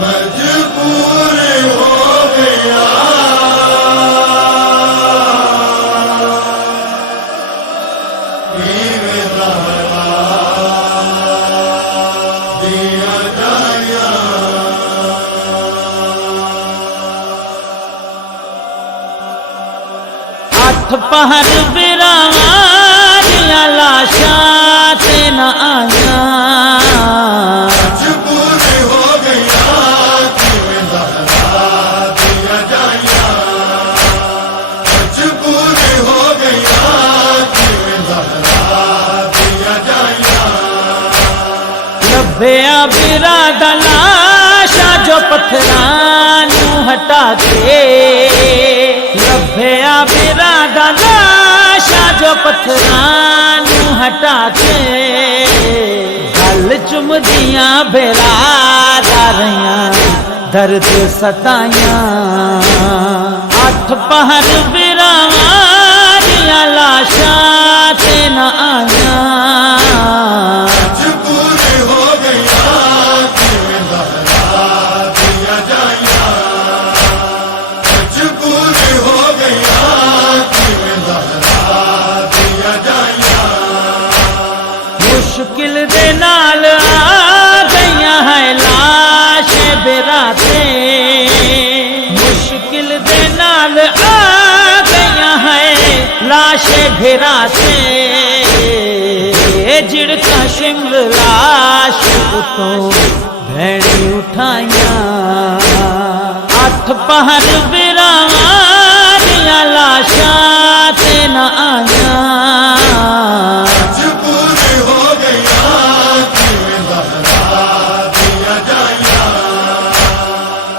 مجبور ہو گیا بیوی زہرا دیا جایا اٹھ پہر براواں دیاں لاشاں تے نہ آیاں مجبور ہو گیا بیوی زہرا دیا جایا مجبور ہو گیا بیوی زہرا دیا جایا لبھیا برا دا لاشاں جو پتھراں نوں ہٹا کے لبھیا برا دا لاشاں جو پتھراں نوں ہٹا کے گل چمدیاں برادریاں درد ستائیاں اٹھ پہر براواں دیاں لاشاں تے نہ آیاں مجبور ہو گیا بیوی زہرا دیا جایا مجبور ہو گیا بیوی زہرا دیا جایا مشکل دے نال آ گئیاں ہے لاش براتے مشکل دے نال آ گئیاں ہے لاش براتے جڑکا شمر لاش تو بھیڑی اٹھائیاں اٹھ پہر براواں دیاں لاشاں تے نہ آیاں مجبور ہو گیا بیوی زہرا دیا جایا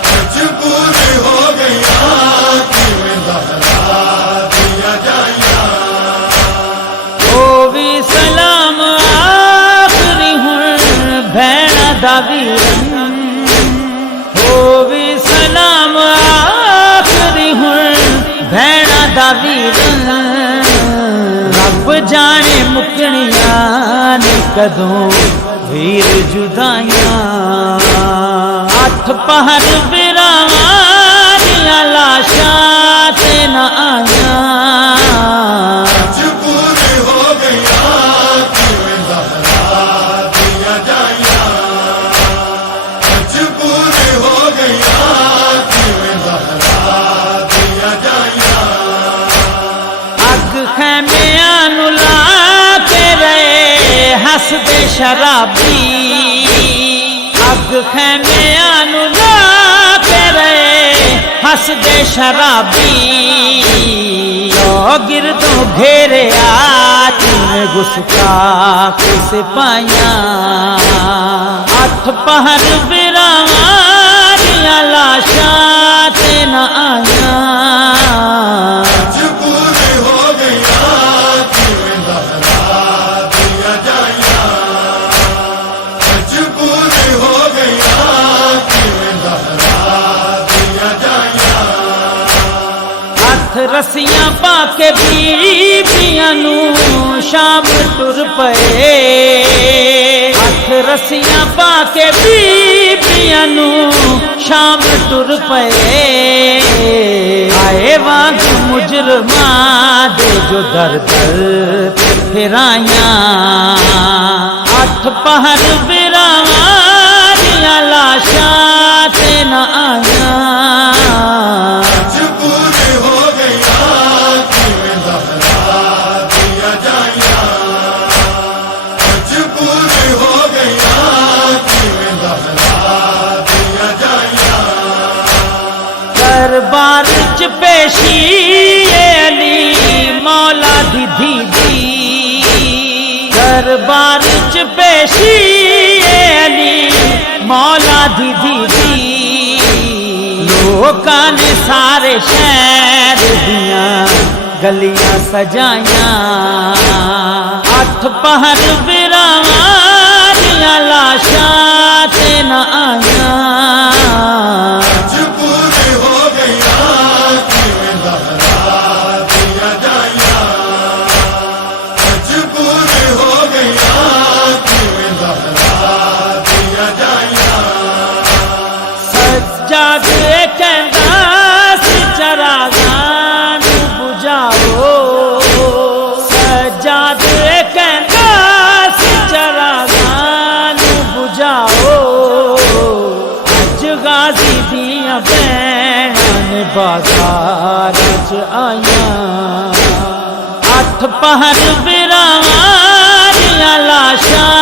مجبور ہو گیا بیوی زہرا دیا جایا او بھی سلام آخری ہن بھیڑا دا ویرن او بھی سلام آخری ہن بھیڑا دا ویرن رب جانے مکنیاں نے کدوں ویر جدائیاں اٹھ پہر براواں دیاں لاشاں تے نہ آیاں مجبور ہو گیا بیوی زہرا دیا جایا مجبور ہو گیا بیوی زہرا دیا جایا اگ خیمیاں نوں لا کے رہے ہس دے شرابی اگ خیمیاں نوں لا کے رہے ہس دے شرابی لو گردوں گھیرے آتیں گستاخ سپاہیاں اٹھ پہر براواں دیاں لاشاں تے نہ آیاں مجبور ہو گیا بیوی زہرا دیا جایا مجبور ہو گیا بیوی زہرا دیا جایا ہاتھ رسیاں پا کے بیبیاں نوں شام ٹر پئے ہاتھ رسیاں پا کے بیبیاں نوں شام ٹر پئے آئے وانگ مجرماں دے جو در در پھرائیاں اٹھ پہر براواں دیاں لاشاں تے نہ آیاں مجبور ہو گیا بیوی زہرا دیا جایا مجبور ہو گیا بیوی زہرا دیا جایا دربار چ پیشی علی مولا دی دی دربار چ پیشی علی مولا دی لوکاں نے سارے شہر دیاں گلیاں سجائیاں اٹھ پہر براواں دیاں لاشاں تے نہ آیاں مجبور ہو گیا بیوی زہرا دیا جایا مجبور ہو گیا بیوی زہرا دیا جایا کہندا سی چراغاں نو بجھاؤ سجاد کہندا سی چراغاں نو بجھاؤ اج غازی دیاں بہناں نے بازار وچ آئیاں اٹھ پہر براواں دیاں لاشاں